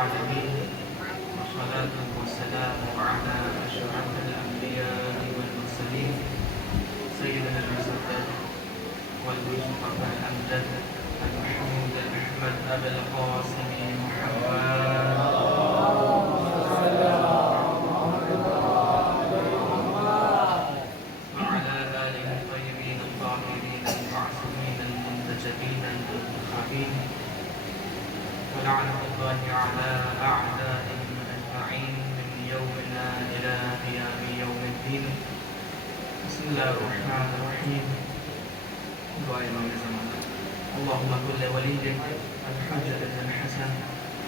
العالمين والصلاة والسلام على أشرف الأنبياء والمرسلين سيدنا المسدد والمصطفى الأمجد المحمود الأحمد أبي القاسم محمد وعلى آله الطيبين الطاهرين المعصومين المنتجبين المنتخبين ولعنة الله على أعدائهم أجمعين من يومنا إلى قيام يوم الدين. بسم الله الرحمن الرحيم. دعاء إمام زمان. اللهم كل ولي الحجة الحسن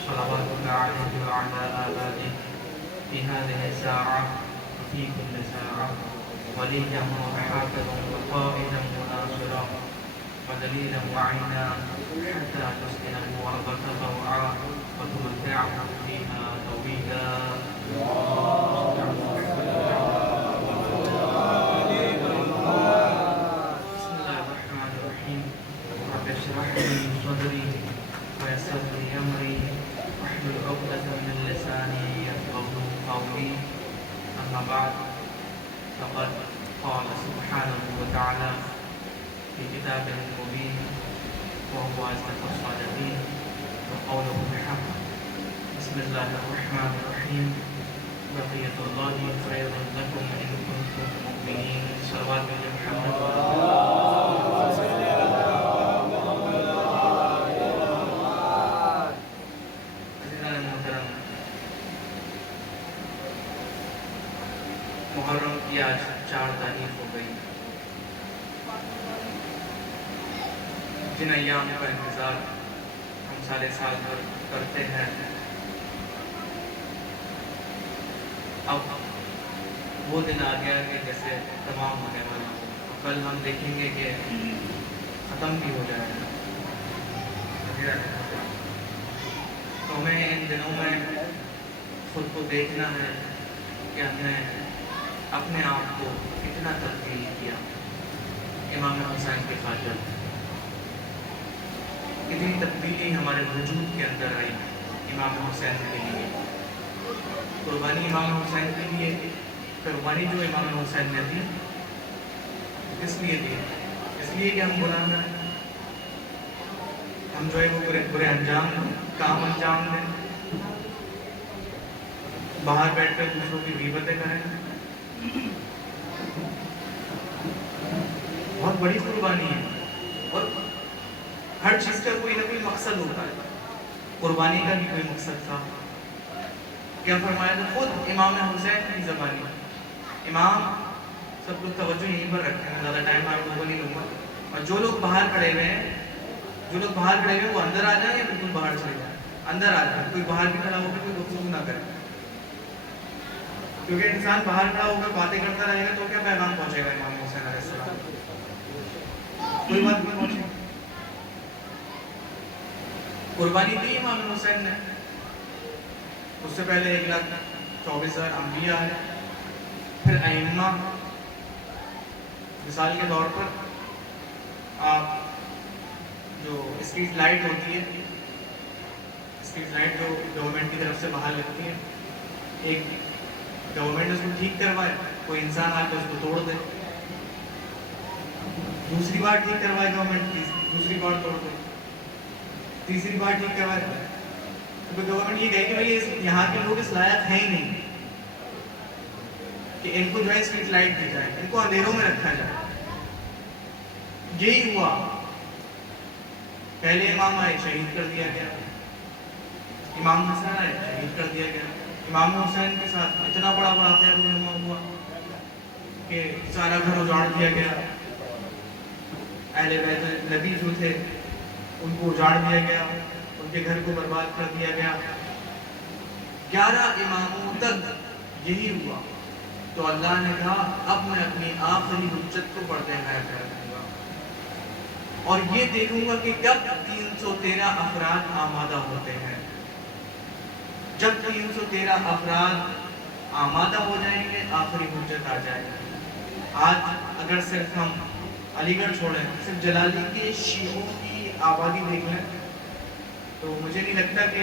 صلواتك عليه وعلى آبائه في هذه الساعة وفي كل ساعة وليا وحافظا وقائدا وناصرا ودليلا وعينا حتى تسكنه أرضك طوعا وتمتعه فيها طويلا. بسم الله الرحمن الرحيم. رب اشرح لي صدري ويسر لي أمري واحلل عقدة من لساني يفقهوا قولي. أما بعد فقد قال سبحانه وتعالى في كتابه المبين وهو أصدق الصادقين وقوله الحق. بسم الله الرحمن الرحيم. بقية الله خير لكم إن كنتم مؤمنين. صلوات محمد محرم کی آج 4 تاریخ ہو گئی. جن ایام کا انتظار ہم سال بھر کرتے ہیں اب وہ دن آ گیا کہ جیسے تمام ہونے والا ہو. کل ہم دیکھیں گے کہ ختم بھی ہو جائے گا. تو ہمیں ان دنوں میں خود کو دیکھنا ہے کہ ہم نے اپنے آپ کو کتنا تبدیل کیا امام حسین کی خاطر. کتنی تبدیلی ہمارے وجود کے اندر آئی امام حسین کے لیے. قربانی امام حسین کے لیے. قربانی جو امام حسین نے دی کس لیے دی؟ اس لیے کہ ہم غلام ہیں. ہم جو ہے وہ برے کام انجام دیں, باہر بیٹھ کر دوسروں کی غیبتیں کریں. بہت بڑی قربانی ہے اور ہر چیز کا کوئی نہ کوئی مقصد ہوتا ہے. قربانی کا بھی کوئی مقصد تھا. کیا فرمایا تھا خود امام حسین کی زبانی. امام سب لوگ توجہ یہیں پر رکھتے ہیں, زیادہ ٹائم آپ لوگوں کو نہیں لوں گا. اور جو لوگ باہر کھڑے ہوئے ہیں وہ اندر آ جائیں یا بالکل باہر چلے جائیں. اندر آ جائیں. کوئی باہر بھی کھڑا ہو کر کوئی گفتگو نہ کرے, کیونکہ انسان باہر کھڑا ہو کر باتیں کرتا رہے گا تو کیا پیغام پہنچے گا امام حسین علیہ السلام؟ کوئی بات نہیں پہنچے گی. قربانی دی امام حسین نے. اس سے پہلے 1,24,000 انبیاء ہیں, پھر ائمہ. مثال کے طور پر آپ جو اسٹریٹ لائٹ ہوتی ہے, اسٹریٹ لائٹ جو گورنمنٹ کی طرف سے باہر لگتی ہے, ایک گورنمنٹ اس کو ٹھیک کروائے, کوئی انسان آ کے اس کو توڑ دے, دوسری بار ٹھیک کروائے گورنمنٹ, دوسری بار توڑ دے, تیسری بار ٹھیک کروائے. تو گورنمنٹ یہ کہے کہ بھائی یہاں کے لوگ اس لائق ہیں ہی نہیں کہ ان کو جو ہے اسٹریٹ لائٹ دی جائے, ان کو اندھیروں میں رکھا جائے. یہی ہوا. پہلے امام آئے, شہید کر دیا گیا. امام حسین آئے, شہید کر دیا گیا. امام حسین کے ساتھ اتنا بڑا واقعہ ہوا کہ سارا گھر اجاڑ دیا گیا. اہل بیت نبی جو تھے ان کو اجاڑ دیا گیا, ان کے گھر کو برباد کر دیا گیا. 11 اماموں تک یہی ہوا. تو اللہ نے کہا اب میں اپنی آخری حجت کو پردے میں کر دوں گا اور یہ دیکھوں گا کہ کب 313 افراد آمادہ ہوتے ہیں. جب 313 افراد آمادہ ہو جائیں گے آخری حجت آ جائے گی. آج اگر صرف ہم علی گڑھ چھوڑیں, صرف جلالی کے شیعوں کی آبادی دیکھ لیں تو مجھے نہیں لگتا کہ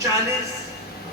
40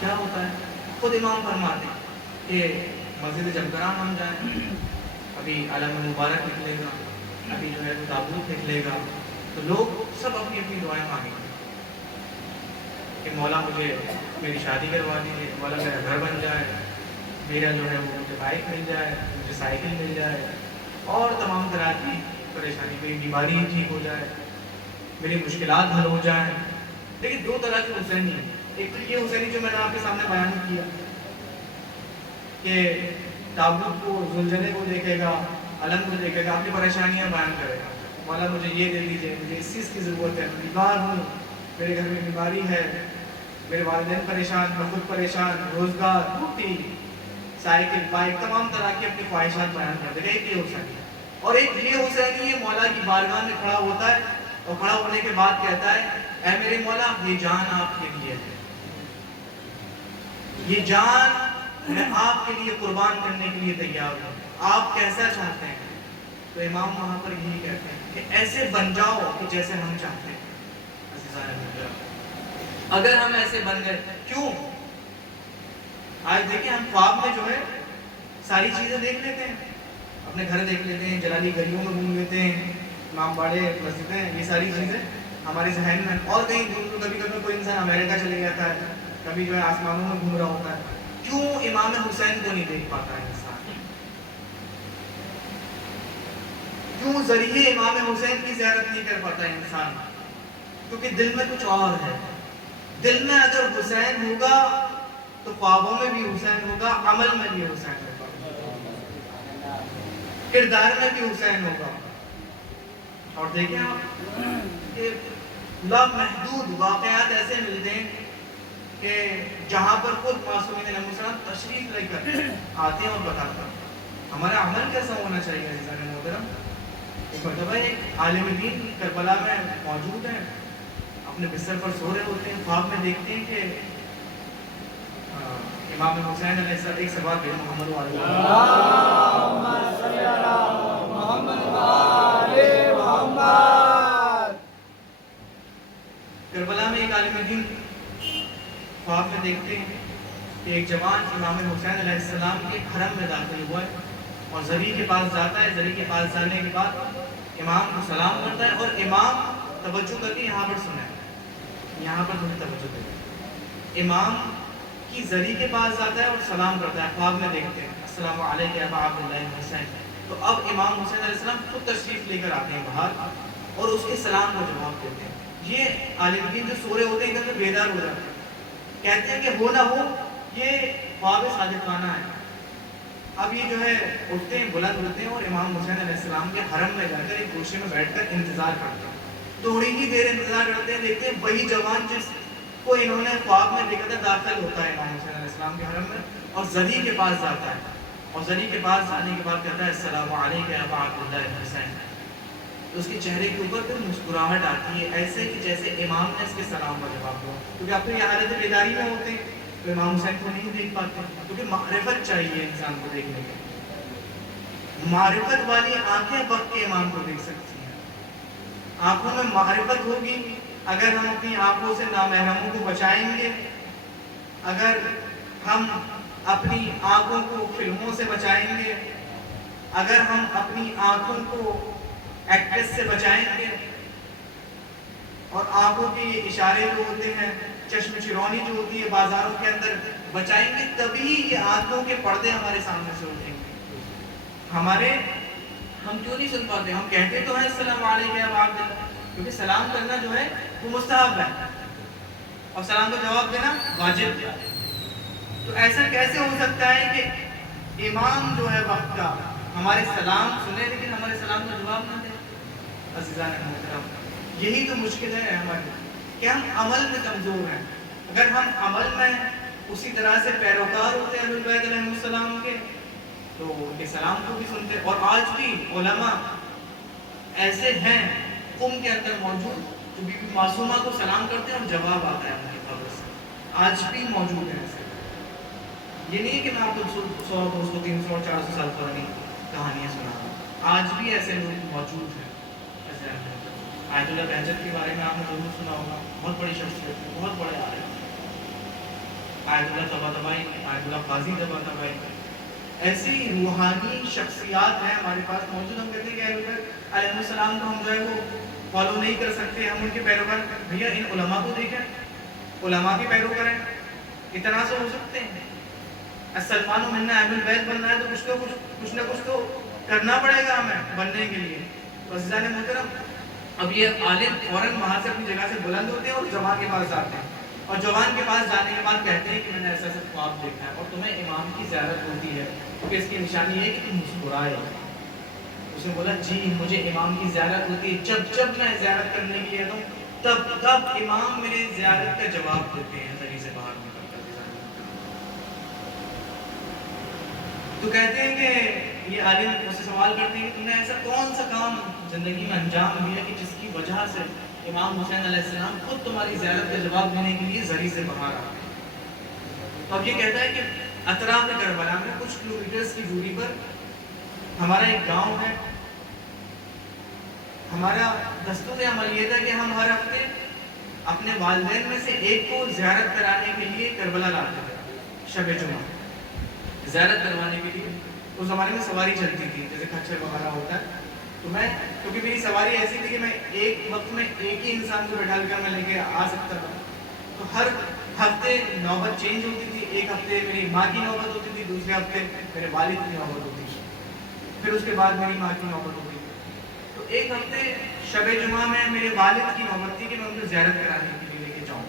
کیا ہوتا ہے؟ خود امام فرماتے ہیں کہ مسجد جمکران ہم جائیں، ابھی علم مبارک نکلے گا، ابھی جو ہے وہ تابوت نکلے گا، تو لوگ سب اپنی اپنی دعائیں مانگیں گے کہ مولا مجھے میری شادی کروا دیجیے، مولا میرا گھر بن جائے، میرا جو ہے وہ مجھے بائک مل جائے، مجھے سائیکل مل جائے، اور تمام طرح کی پریشانی، میری بیماری ٹھیک ہو جائے، میری مشکلات حل ہو جائیں۔ لیکن دو طرح کی حسینی ہے، ایک تو یہ حسینی جو میں نے آپ کے سامنے بیان کیا کہ تابوت کو، زلزلے کو دیکھے گا، علم کو دیکھے گا، اپنی پریشانیاں بیان کرے گا، مولا مجھے یہ دے دیجیے، مجھے اس چیز کی ضرورت ہے، میں بیمار ہوں، میرے گھر میں بیماری ہے، میرے والدین پریشان، میں خود پریشان، روزگار، روٹی، سائیکل، بائک، تمام طرح کی اپنی خواہشات بیان کر دے گا۔ ایک یہ حسینی ہے، اور ایک یہ حسینی ہے مولا کی بارگاہ میں کھڑا ہوتا ہے اور کھڑا ہونے کے بعد کہتا ہے اے میرے مولا یہ جان آپ کے لیے ہے، یہ جان میں آپ کے لیے قربان کرنے کے لیے تیار ہوں، آپ کیسا چاہتے ہیں؟ تو امام وہاں پر یہی کہتے ہیں کہ ایسے بن جاؤ کہ جیسے ہم چاہتے ہیں۔ عزیزان محترم، اگر ہم ایسے بن گئے، کیوں؟ آج دیکھیں ہم خواب میں جو ہے ساری چیزیں دیکھ لیتے ہیں، اپنے گھر دیکھ لیتے ہیں، جلالی گلیوں میں گھوم لیتے ہیں، امام باڑے، مسجدیں، یہ ساری چیزیں ہمارے ذہن میں، اور کہیں دور، کبھی کبھی کوئی انسان امریکہ چلے جاتا ہے، کبھی جو ہے آسمانوں میں گھوم رہا ہوتا ہے۔ کیوں امام حسین کو نہیں دیکھ پاتا ہے انسان؟ کیوں ذریعے امام حسین کی زیارت نہیں کر پاتا ہے انسان؟ کیونکہ دل میں کچھ اور ہے۔ دل میں اگر حسین ہوگا تو خوابوں میں بھی حسین ہوگا، عمل میں بھی حسین ہوگا، کردار میں بھی حسین ہوگا۔ اور دیکھیں آپ کہ لامحدود واقعات ایسے ملتے ہیں کہ جہاں پر خود معصومین علیہ السلام تشریف لے کر آتے ہیں اور بتاتے ہیں ہمارا عمل کیسا ہونا چاہیے۔ عزیزان محترم، ایک مرتبہ ایک عالم دین کربلا میں موجود ہیں، اپنے بستر پر سو رہے ہوتے ہیں، خواب میں دیکھتے ہیں کہ امام حسین علیہ السلام، ایک سوال ہے محمد کربلا میں ایک عالم دین خواب میں دیکھتے ہیں کہ ایک جوان امام حسین علیہ السلام کے حرم میں داخل ہوا ہے اور زری کے پاس جاتا ہے۔ زری کے پاس جانے کے بعد امام کو سلام کرتا ہے، اور امام توجہ کر کے یہاں پر سنیں، یہاں پر تھوڑی توجہ کریں، امام کی زری کے پاس جاتا ہے اور سلام کرتا ہے۔ خواب میں دیکھتے ہیں السلام علیکم ابا عبداللہ حسین، تو اب امام حسین علیہ السلام خود تشریف لے کر آتے ہیں باہر اور اس کے سلام کا جواب دیتے ہیں۔ یہ عالم دین جو سو رہے ہوتے ہیں ادھر بیدار ہو جاتے ہیں، کہتے ہیں کہ ہو نہ ہو یہ خواب صادقانہ ہے۔ اب یہ جو ہے اٹھتے ہیں، بلند ہوتے ہیں اور امام حسین علیہ السلام کے حرم میں جا کر ایک گوشے میں بیٹھ کر انتظار کرتے ہیں۔ تھوڑی ہی دیر انتظار کرتے ہیں، دیکھتے ہیں وہی جوان جس کو انہوں نے خواب میں دیکھا تھا داخل ہوتا ہے امام حسین علیہ السلام کے حرم میں اور زری کے پاس جاتا ہے، اور زری کے پاس جانے کے بعد کہتا ہے السلام علیکم ابا عبداللہ حسین۔ تو اس کے چہرے کے اوپر پھر مسکراہٹ آتی ہے، ایسے کہ جیسے امام نے اس کے سلام کا جواب دیا، کیونکہ اب تو یہ حالت بیداری میں ہوتے ہیں تو امام حسین کو نہیں دیکھ پاتے، کیونکہ معرفت چاہیے انسان کو دیکھنے کے، معرفت والی آنکھیں وقت کے امام کو دیکھ سکتی ہیں۔ آنکھوں میں معرفت ہوگی، اگر ہم اپنی آنکھوں سے نامحرموں کو بچائیں گے، اگر ہم اپنی آنکھوں کو فلموں سے بچائیں گے، اگر ہم اپنی آنکھوں کو ایکٹریس سے بچائیں گے، اور آنکھوں کے اشارے جو ہوتے ہیں، چشم چرونی جو ہوتی ہے بازاروں کے اندر بچائیں گے، تبھی یہ آنکھوں کے پردے ہمارے سامنے سے اٹھیں گے۔ ہم کیوں نہیں سن پاتے؟ ہم کہتے تو ہیں السلام علیکم ابا عبداللہ، کیونکہ سلام کرنا جو ہے وہ مستحب ہے اور سلام کا جواب دینا واجب ہے۔ تو ایسا کیسے ہو سکتا ہے کہ امام جو ہے وقت کا ہمارے سلام سنے لیکن ہمارے سلام کا جواب نہ دے؟ عزیزان محترم، یہی تو مشکل ہے ہماری کہ ہم عمل میں کمزور ہیں۔ اگر ہم عمل میں اسی طرح سے پیروکار ہوتے ہیں اہل بیت علیہ السلام کے تو ان کے سلام کو بھی سنتے، اور آج بھی علماء ایسے ہیں قم کے اندر موجود جو بی بی معصومہ کو سلام کرتے ہیں اور جواب آتا ہے ان کی قبر سے، آج بھی موجود ہیں ایسے۔ یہ نہیں کہ میں آپ کو 100 200 300 اور 400 سال پرانی کہانیاں سنا رہا ہوں، آج بھی ایسے لوگ موجود ہیں۔ آیت اللہ بہجت کے بارے میں آپ نے ضرور سنا ہوگا، بہت بڑی شخصیت ہے، بہت بڑے عالم، آیت اللہ طباطبائی، آیت اللہ قاضی طباطبائی، ایسی روحانی شخصیات ہیں ہمارے پاس موجود. ہم کہتے ہیں کہ اہل بیت علیہ السلام کو ہم جو ہے وہ فالو نہیں کر سکتے، ہم ان کے پیروکار. بھیا ان علماء کو دیکھیں، علماء کے پیروکار ہیں، اتنا سا ہو سکتے ہیں. سلمان و منا اہل البیت بننا ہے تو کچھ نہ کچھ تو کرنا پڑے گا ہمیں بننے کے لیے. تو عزیزان محترم، اب یہ عالم فوراً وہاں سے اپنی جگہ سے بلند ہوتے ہیں اور جوان کے پاس جاتے ہیں، اور جوان کے پاس جانے کے بعد کہتے ہیں کہ میں نے ایسا ایسا خواب دیکھا ہے، اور تمہیں امام کی زیارت ہوتی ہے کیونکہ اس کی نشانی ہے کہ تم مسکرائے. اس نے بولا جی مجھے امام کی زیارت ہوتی ہے، جب میں زیارت کرنے کے لیے آتا ہوں تب امام میرے زیارت کا جواب دیتے ہیں ذریعے سے باہر نکل کر. تو کہتے ہیں کہ یہ عالم اس سے سوال کرتے ہیں کہ تم نے ایسا کون سا کام زندگی میں انجام دیا کہ جس کی وجہ سے امام حسین علیہ السلام خود تمہاری زیارت کا جواب دینے کے لیے ذریعے سے باہر آ گئے. تو اب یہ کہتا ہے کہ اطراف کربلا میں کچھ کلومیٹرز کی دوری پر ہمارا ایک گاؤں ہے. ہمارا دستور عمل یہ تھا کہ ہم ہر ہفتے اپنے والدین میں سے ایک کو زیارت کرانے کے لیے کربلا لاتے تھے شب جمعہ زیارت کروانے کے لیے. اس زمانے میں سواری چلتی تھی جیسے کھچر وغیرہ ہوتا ہے. تو میں کیونکہ میری سواری ایسی تھی کہ میں ایک وقت میں ایک ہی انسان کو بٹھا کر میں لے کے آ سکتا تھا. تو ہر ہفتے نوبت چینج ہوتی تھی. ایک ہفتے میری ماں کی نوبت ہوتی تھی، دوسرے ہفتے میرے والد کی نوبت ہوتی تھی، پھر اس کے بعد میری ماں کی نوبت ہوتی تھی. تو ایک ہفتے شب جمعہ میں میرے والد کی نوبت تھی کہ میں ان کو زیارت کرانے کے لیے لے کے جاؤں.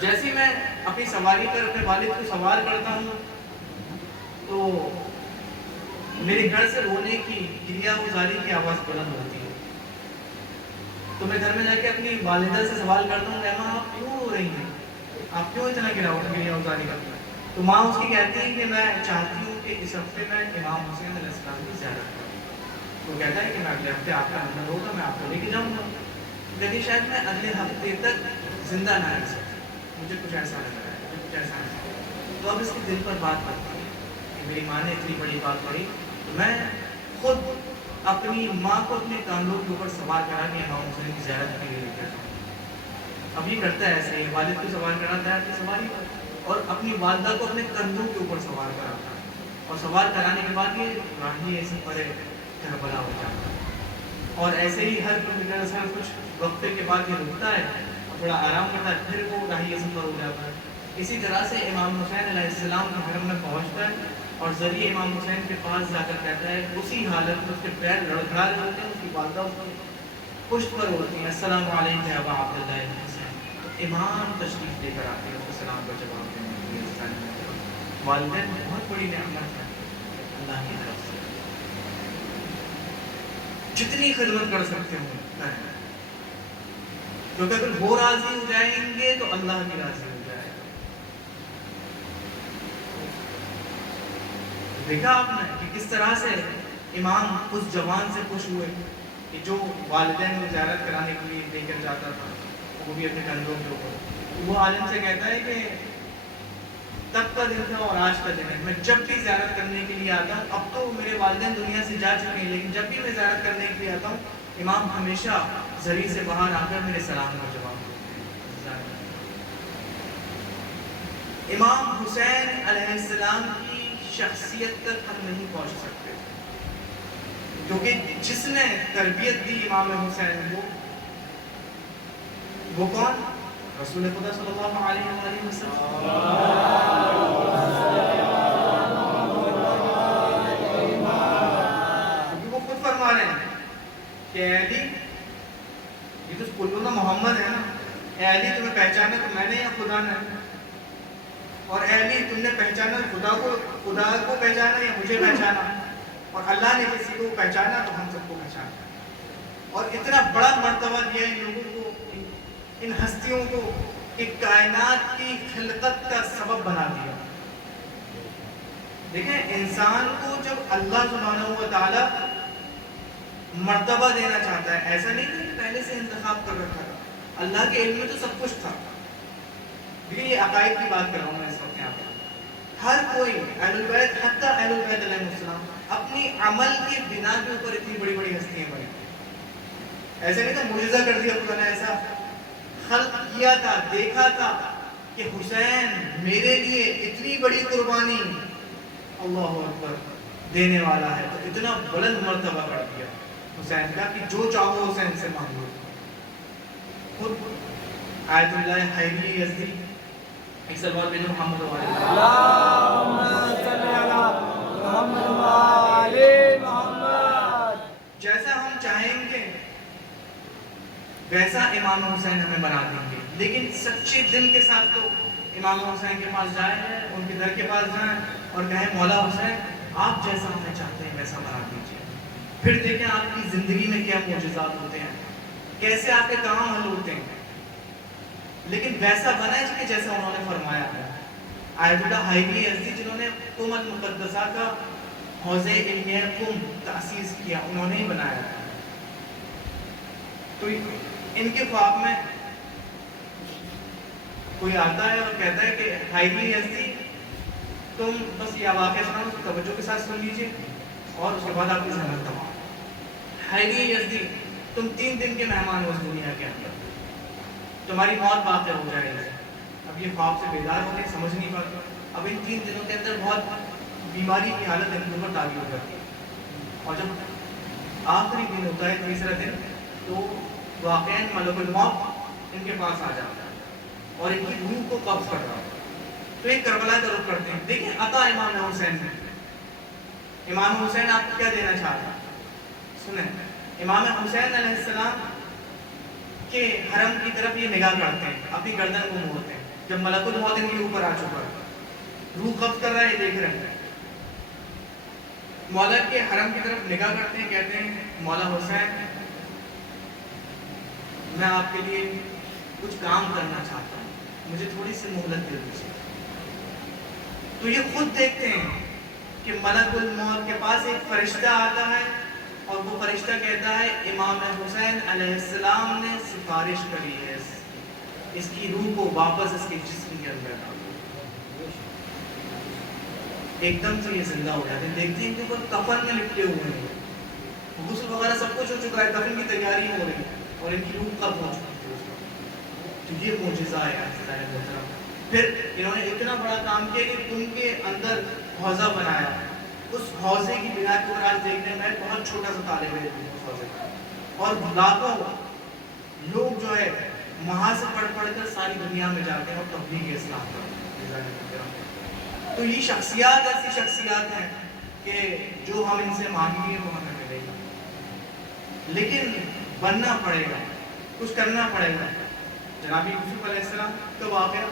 جیسے ہی میں اپنی سواری پر اپنے والد کو سوار کرتا ہوں تو میرے گھر سے رونے کی گریہ گزاری کی آواز بلند ہوتی ہے. تو میں گھر میں جا کے اپنی والدہ سے سوال کرتا ہوں کہ ماں آپ کیوں رو رہی ہیں، آپ کیوں اتنا گریہ گزاری کرتے ہیں؟ تو ماں اس کی کہتی ہے کہ میں چاہتی ہوں کہ اس ہفتے میں امام حسین علیہ السلام کی زیارت کروں. تو کہتا ہے کہ میں اگلے ہفتے آپ کا اندر ہوگا میں آپ کو لے کے جاؤں گا. لیکن شاید میں اگلے ہفتے تک زندہ نہ رہ سکتا، مجھے کچھ ایسا لگ رہا ہے، مجھے کچھ ایسا لگ رہا ہے. تو اب اس کے دل پر بات پڑتی ہے کہ میری ماں نے اتنی بڑی بات پڑھی تو میں خود اپنی ماں کو اپنے کاندھوں کے اوپر سوار کرا کے امام حسین کی زیارت کے لیے لے کر جاؤں. اب یہ کرتا ہے ایسے ہی، والد کو سوار کراتا ہے اپنی سواری پر اور اپنی والدہ کو اپنے کندھوں کے اوپر سوار کراتا ہے، اور سوار کرانے کے بعد یہ راہی ایسے پرے کربلا ہو جاتا ہے. اور ایسے ہی ہر کلومیٹر سے کچھ وقفے کے بعد یہ رکتا ہے اور تھوڑا آرام کرتا ہے، پھر وہ راہی سفر ہو جاتا ہے. اسی طرح سے امام حسین علیہ السلام کے حرم میں پہنچتا ہے اور ذریعے امام حسین کے پاس جا کر کہتا ہے، اسی حالت میں اس کے پیر لڑکھڑا رہے ہوتے ہیں، اس کی والدہ اس کی پشت پر ہوتی ہیں، السلام علیکم یا ابا عبداللہ حسین. تو امام تشریف لے کر آتے ہیں اس کو سلام کا جواب دینے کے لیے. والدین بہت بڑی نعمت ہے اللہ کی طرف سے، جتنی خدمت کر سکتے ہو کریں، کیونکہ اگر وہ راضی ہو جائیں گے تو اللہ بھی راضی ہو جائے گا. دیکھا آپ نے کہ کس طرح سے امام اس جوان سے خوش ہوئے کہ جو والدین کو زیارت کرانے کے لیے لے کر جاتا تھا، وہ بھی اپنے کندھوں کے اوپر. وہ عالم سے کہتا ہے کہ تب کا دن تھا اور آج کا دن ہے، میں جب بھی زیارت کرنے کے لیے آتا ہوں، اب تو میرے والدین دنیا سے جا چکے ہیں، لیکن جب بھی میں زیارت کرنے کے لیے آتا ہوں امام ہمیشہ ذریعے سے باہر آ کر میرے سلام کا جواب دیتے ہیں. امام حسین علیہ السلام کی شخصیت تک ہم نہیں پہنچ سکتے کیونکہ جس نے تربیت دی امام حسین وہ کون؟ رسول خدا صلی اللہ علیہ وآلہ وسلم. وہ خود فرما رہے ہیں کہ اے علی، یہ تو کلنا محمد ہے نا، اے علی تمہیں پہچانا تو میں نے یا خدا نے؟ اور اے علی تم نے پہچانا خدا کو پہچانا یا مجھے پہچانا؟ اور اللہ نے کسی کو پہچانا تو ہم سب کو پہچانا. اور اتنا بڑا مرتبہ دیا ان لوگوں کو، ان ہستیوں کو، کہ کائنات کی خلقت کا سبب بنا دیا. دیکھیں انسان کو جب اللہ سبحانہ و تعالی مرتبہ دینا چاہتا ہے، ایسا نہیں کہ پہلے سے انتخاب کر رکھا تھا، اللہ کے علم میں تو سب کچھ تھا. دیکھیں یہ عقائد کی بات کر رہا ہوں میں اس وقت یہاں پر. ہر کوئی اہل البیت، حتی اہل البیت علیہ السلام اپنی عمل کی بنا کے اوپر اتنی بڑی بڑی ہستیاں بنی. ایسے نہیں تھا معجزہ کر دیا خدا نے، ایسا خلق کیا تھا، دیکھا تھا کہ حسین میرے لیے اتنی بڑی قربانی اللہ اکبر دینے والا ہے، تو اتنا بلند مرتبہ کر دیا حسین کا کہ جو چاہو حسین سے مانگو. خود آیت اللہ حیری یزدی ایک سلوات بھیجو محمد و علیہ اللہم صلی علی محمد و آل محمد. جیسا ہم چاہیں گے ویسا امام حسین ہمیں بنا دیں گے، لیکن سچے دل کے ساتھ تو امام حسین کے پاس جائیں، ان کے در کے پاس جائیں اور کہیں مولا حسین آپ جیسا ہمیں چاہتے ہیں ویسا بنا دیجیے. پھر دیکھیں آپ کی زندگی میں کیا معجزات ہوتے ہیں، کیسے آپ کے کام حل ہوتے ہیں، لیکن ویسا بنا کہ جیسا انہوں نے فرمایا ہے. آیت اللہ حیری یزدی جنہوں نے قم المقدسہ کا حوض علمیہ قم تأسیس کیا، انہوں نے ہی بنایا. تو ان کے خواب میں کوئی آتا ہے اور کہتا ہے کہ حیری یزدی تم بس یہ واقعہ سنا توجہ کے ساتھ سن لیجئے اور اس کے بعد آپ کی زحمت تمام. حیری یزدی تم 3 دن کے مہمان ہو اس دنیا کے اندر، تمہاری موت واقع ہو جائے گی. اب یہ خواب سے بیدار ہو گئے، سمجھ نہیں پاتے. اب ان 3 دنوں کے اندر بہت بیماری کی حالت ان کے اوپر طاری ہو جاتی ہے، اور جب آخری دن ہوتا ہے تیسرا دن تو واقعاً ملک الموت ان کے پاس آ جاتا ہے اور ان کی روح کو قبض کر رہا ہے. تو ایک کربلا کا رخ کرتے ہیں. دیکھیں عطا امام حسین نے، امام حسین آپ کو کیا دینا چاہتا ہے؟ سنیں، امام حسین علیہ السلام کے حرم کی طرف یہ نگاہ کرتے ہیں، اپنی گردن کو موڑتے ہیں جب ملک الموت ان کے اوپر آ چکا ہے، روح قبض کر رہا ہے، یہ دیکھ رہے ہیں. مولا کے حرم کی طرف نگاہ کرتے ہیں، کہتے ہیں مولا حسین میں آپ کے لیے کچھ کام کرنا چاہتا ہوں، مجھے تھوڑی سی مہلت دے دیجیے. تو یہ خود دیکھتے ہیں کہ ملک الموت کے پاس ایک فرشتہ آتا ہے اور وہ فرشتہ کہتا ہے امام حسین علیہ السلام نے سفارش کری ہے اس کی روح کو واپس اس کے جسم کے اندر ڈالو. ایک دم سے یہ زندہ ہو جاتے ہیں. دیکھتے ہیں کہ وہ کفن میں لپٹے ہوئے ہیں، غسل وغیرہ سب کچھ ہو چکا ہے، کفن کی تیاری ہو رہی ہے اور ان کی روح قبض ہو چکی ہے. تو یہ معجزہ ہے محترم. پھر انہوں نے اتنا بڑا کام کیا کہ ان کے اندر حوضہ بنایا. اس حوضے کی بنا کے اوپر آج دیکھنے میں بہت چھوٹا سا طالب علم اس حوضے کا، اور لاکھوں لوگ جو ہے وہاں سے پڑھ پڑھ کر ساری دنیا میں جاتے ہیں اور تبلیغ اسلام کرتے ہیں. تو یہ شخصیات ایسی شخصیات ہیں کہ جو ہم ان سے مانگیں گے وہ ہمیں ملے گا، لیکن بننا پڑے گا، کچھ کرنا پڑے گا. جناب یوسف علیہ السلام کا واقعہ،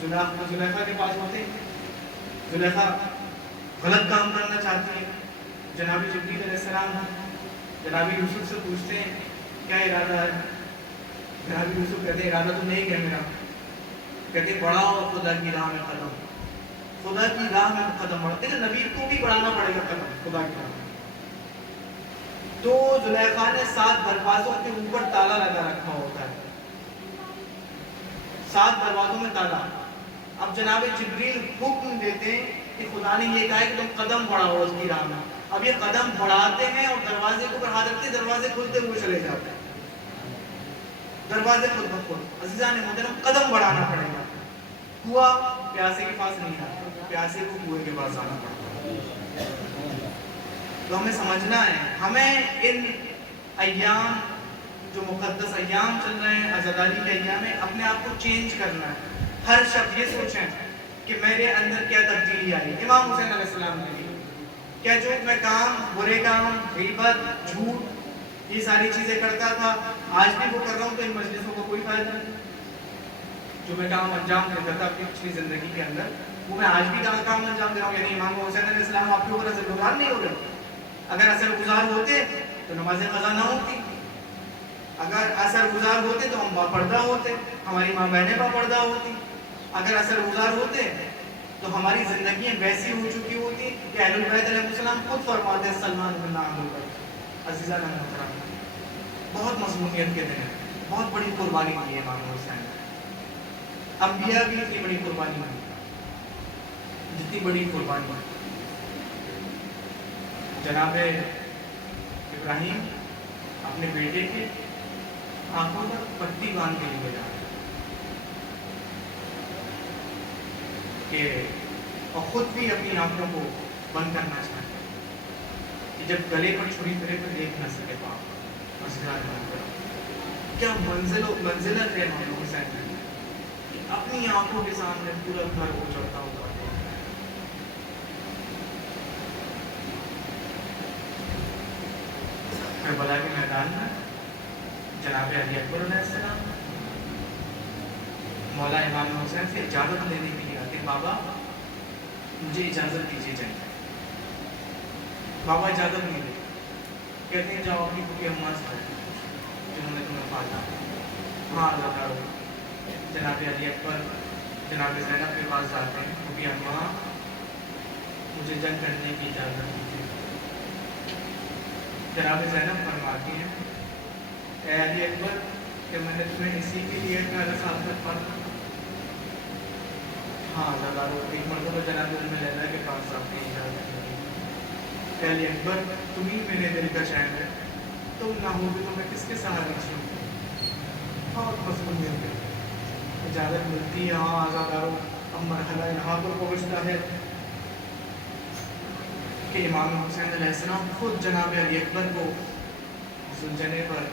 زلیخا کے پاس ہوتے ہیں، زلیخا غلط کام کرنا چاہتی ہے. جناب جبریل علیہ السلام جناب یوسف سے پوچھتے ہیں کیا ارادہ ہے؟ جناب یوسف کہتے ہیں ارادہ تو نہیں ہے میرا. کہتے ہیں بڑھاؤ خدا کی راہ میں قدم، خدا کی راہ میں قدم بڑھاتے ہیں. نبی کو بھی بڑھانا پڑے گا قدم خدا کی راہ میں. تو زلیخا نے 7 دروازوں کے اوپر تالا لگا رکھا ہوتا ہے، 7 دروازوں میں تالا. اب جناب جبریل حکم دیتے ہیں کہ خدا نے یہ کہا ہے کہ تم قدم بڑھاؤ اس کی راہ میں. اب یہ قدم بڑھاتے ہیں اور دروازے کے اوپر ہاتھ رکھتے ہیں، دروازے کھلتے ہوئے چلے جاتے ہیں، دروازے خود بخود. عزیزان محترم قدم بڑھانا پڑے گا. کنواں پیاسے کے پاس نہیں آتا، پیاسے کو کنویں کے پاس آنا پڑتا. تو ہمیں سمجھنا ہے، ہمیں ان ایام جو مقدس ایام چل رہے ہیں، عزاداری کے ایام میں اپنے آپ کو چینج کرنا ہے. ہر شخص یہ سوچیں کہ میرے اندر کیا تبدیلی آئی. امام حسین علیہ السلام نے بھی کیا جو میں کام، برے کام، غیبت، جھوٹ، یہ ساری چیزیں کرتا تھا، آج بھی وہ کر رہا ہوں تو ان مجلسوں کا کوئی فائدہ نہیں. جو میں کام انجام دیتا تھا اپنی پچھلی زندگی کے اندر، وہ میں آج بھی کام انجام دے رہا ہوں. یعنی امام حسین علیہ السلام آپ کے اوپر اثر گزار نہیں ہو رہے. اگر اثر گزار ہوتے تو نماز قضا نہ ہوتی، اگر اثر گزار ہوتے تو ہم باپردہ ہوتے، ہماری ماں بہنیں باپردہ ہوتی. اگر اثر گزار ہوتے تو ہماری زندگیاں ویسی ہو چکی ہوتی کہ اہل البیت علیہ السلام خود فرماتے ہیں سلمان بن عبد. عزیزان محترم، بہت مصمومیت کے دن ہیں، بہت بڑی قربانی دی ہے امام حسین. انبیاء بھی اتنی بڑی قربانی دی جتنی بڑی قربانی جناب ابراہیم اپنے بیٹے کے آنکھوں پر پٹی باندھ کے لیے جا رہے. کہ اور خود بھی اپنی آنکھوں کو بند کرنا چاہتے کہ جب گلے پر چھری پھرے پر دیکھ نہ سکے باپ مسجد بند کرو. کیا منزلت ہے امام حسین کی کہ اپنی آنکھوں کے سامنے پورا گھر اجڑتا ہوا دیکھ رہا ہے. کربلا کے میدان میں جناب علی اکبر علیہ السلام مولا امام حسین سے اجازت لینے کے لیے آتے. بابا مجھے اجازت دیجیے جائیں. بابا اجازت نہیں دے, کہتے ہیں جاؤ اپنی پھوپھی اماں سے جنہوں نے تمہیں پالا. ہاں اللہ ہو. جناب علی اکبر جناب زینب کے پاس جاتے ہیں. پھوپھی اماں مجھے جنگ کرنے کی اجازت دیجیے. جناب زینب فرماتی ہیں اے علی اکبر کہ میں نے تمہیں اسی کے لیے 18 سال تک پڑھا. ہاں زیادہ ایک مرتبہ جناب لیلا کے پاس آپ کی اجازت نہیں. علی اکبر تم ہی میرے دل کا چین ہے, تم نہ ہو بھی تو میں کس کے سہارے چھوڑوں. بہت مضبوط دل پہ اجازت ملتی ہے. ہاں آزادارو اب مرحلہ یہاں پر پہنچتا ہے کہ امام حسین علیہ السلام خود جناب علی اکبر کو زلجنے پر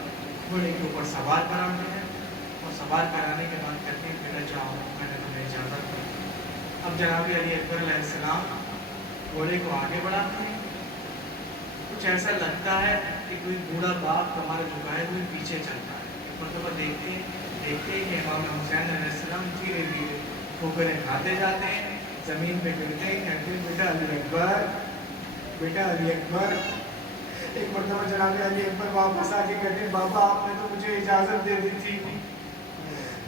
گھوڑے کے اوپر سوار کراتے ہیں اور سوار کرانے کے بعد کہتے ہیں بیٹا جاؤ میں نے تمہیں اجازت دی. اب جناب علی اکبر علیہ السلام گھوڑے کو آگے بڑھاتے ہیں. کچھ ایسا لگتا ہے کہ کوئی بوڑھا باپ ہمارے جھکا ہے, کوئی پیچھے چلتا ہے. مطلب دیکھتے ہیں کہ امام حسین علیہ السلام دھیرے دھیرے ٹھوکریں کھاتے جاتے ہیں, زمین پہ گرتے ہیں. کہتے ہیں بیٹا علی اکبر, بیٹا علی اکبر. ایک مرتبہ جناب علی اکبر واپس آ کے کہتے ہیں بابا آپ نے تو مجھے اجازت دے دی تھی.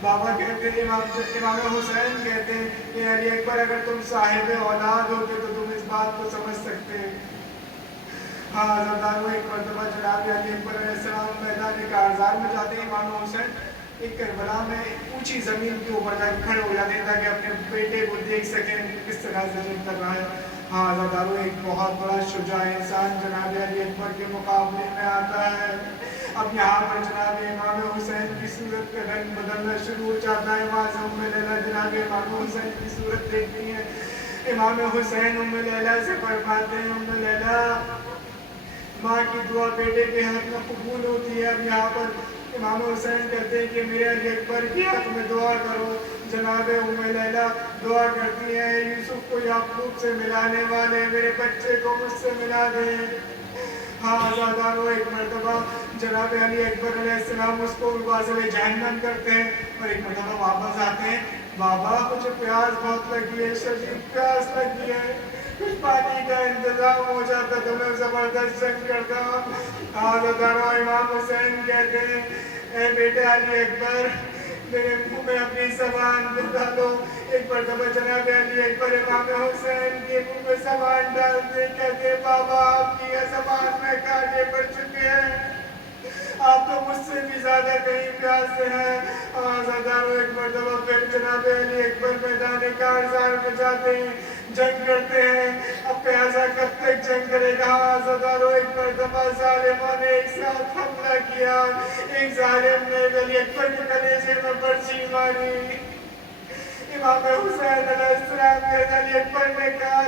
بابا کہتے ہیں امام حسین کہتے ہیں کہ علی اکبر اگر تم صاحب اولاد ہوتے تو تم اس بات کو سمجھ سکتے. ہاں حضرت ایک مرتبہ جناب علی اکبر علیہ السلام میدان کارزار میں جاتے ہیں. امام حسین ایک کربلا میں اونچی زمین کے اوپر جا کے کھڑے ہو جاتے ہیں تاکہ اپنے بیٹے کو دیکھ سکیں کس طرح زمین کر رہا ہے. ہاں حضرت ایک بہت بڑا شجاع انسان جناب علی اکبر کے مقابلے میں آتا ہے. اب یہاں پر جناب امام حسین کی صورت کا رنگ بدلنا شروع ہو جاتا ہے. وہاں سے ام لیلا جناب امام حسین کی صورت دیکھتی ہیں. امام حسین ام لیلا سے فرماتے ہیں ام لیلا ماں کی دعا بیٹے کے حق میں قبول ہوتی ہے. اب یہاں پر امام حسین کہتے ہیں کہ میرے علی اکبر کی حق میں دعا کرو. جناب ام لیلا دعا کرتی ہیں یوسف کو یعقوب سے ملانے والے میرے بچے کو مجھ سے ملا دیں. ہاں آزادارو ایک مرتبہ جناب علی اکبر علیہ السلام اس کو واصل جہنم کرتے ہیں اور ایک مرتبہ واپس آتے ہیں. بابا مجھے پیاس بہت لگی ہے, شدید پیاس لگی ہے, کچھ پانی کا انتظام ہو جاتا تو میں زبردست جنگ کرتا. آزادارو امام حسین کہتے ہیں اے بیٹے علی اکبر میرے منہ میں اپنی زبان ڈالو. ایک مرتبہ جناب علی اکبر امام حسین کے منہ میں زبان ڈالتے کہتے بابا آپ کی زبان میں کانٹے پڑ چکے ہیں, آپ تو مجھ سے بھی زیادہ کہیں پیاسے ہیں. آزادارو ایک مرتبہ پھر جناب علی اکبر میدان کارزار میں جاتے ہیں, جنگ کرتے ہیں. اب پیاسا کب تک جنگ کرے گا. آزادارو ایک مرتبہ ظالموں نے ایک ساتھ حملہ کیا. ایک ظالم نے علی اکبر کے کلیجے میں برچھی ماری. امام حسین علیہ السلام نے علی اکبر نے کہا